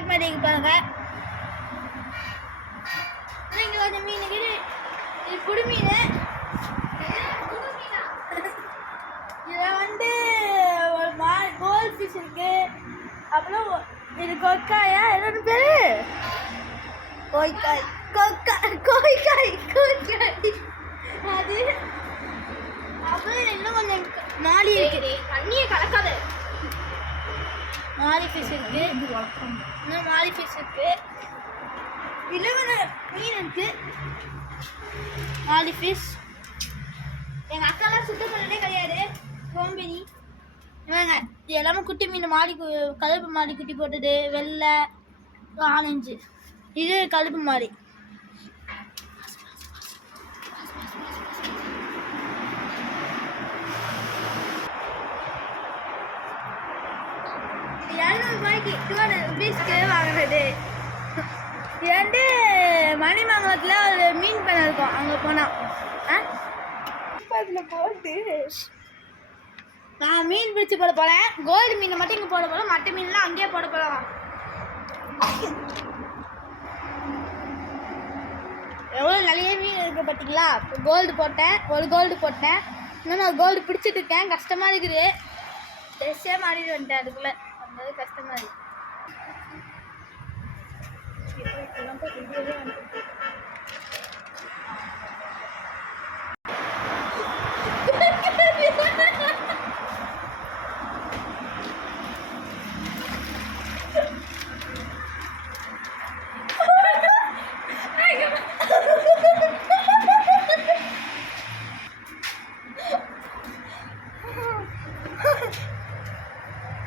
Black magic பாருங்க. இங்கே கொஞ்சம் மீன் இது குடி மீன். இதில் வந்து ஒரு கோல்ட் ஃபிஷ் இருக்கு. அப்புறம் இது கொக்காயா என்னோட பேரு கோய்க்காய் அது. அப்புறம் இன்னும் கொஞ்சம் மாலி இருக்குது. தண்ணியை கலக்காத மாலி ஃபிஷ் இருக்கு. இன்னும் மாலி ஃபிஷ் இருக்கு. இன்னும் மீன் இருக்கு மாலி ஃபிஷ். எங்கள் அக்காலாம் சுத்தம் பண்ணதே கிடையாது. சோம்பேறி இவங்க. இது எல்லாமே குட்டி மீன். மாலி கருப்பு மாலி குட்டி போட்டது, வெள்ளை, ஆரஞ்சு. இது கருப்பு மாலி. ₹200 ₹200 வாங்கினது. இது வந்து மணிமங்கலத்தில் ஒரு மீன் பண்ணை இருக்கும். அங்கே போனால் அதில் போட்டு நான் மீன் பிடிச்சி போட போகிறேன். கோல்டு மீனை மட்டும் இங்கே போட போகிறோம். மற்ற மீன்லாம் அங்கேயே போட போகலாம். எவ்வளோ நிறைய மீன் இருக்குது பார்த்தீங்களா? கோல்டு போட்டேன், ஒரு கோல்டு போட்டேன். இன்னும் நான் கோல்டு பிடிச்சிட்டு இருக்கேன். கஷ்டமாக இருக்குது. ட்ரெஸ்ஸே மாறிட்டு வந்துட்டேன். அதுக்குள்ளே ரொம்ப கஷ்டமாக இருக்குது.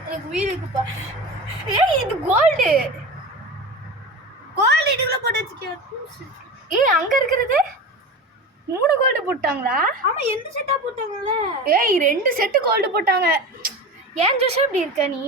எனக்கு வீடு இருக்குப்பா. ஏய் இது கோல்டு இதுக்குள்ள போட்டு வச்சுக்கேன். ஏய் அங்கே இருக்கிறது 3 கோல்டு போட்டாங்களா? ஆமாம், எந்த செட்டாக போட்டாங்கல்ல? ஏய் 2 செட்டு கோல்டு போட்டாங்க. ஏன் ஜோஷா இப்படி இருக்க நீ?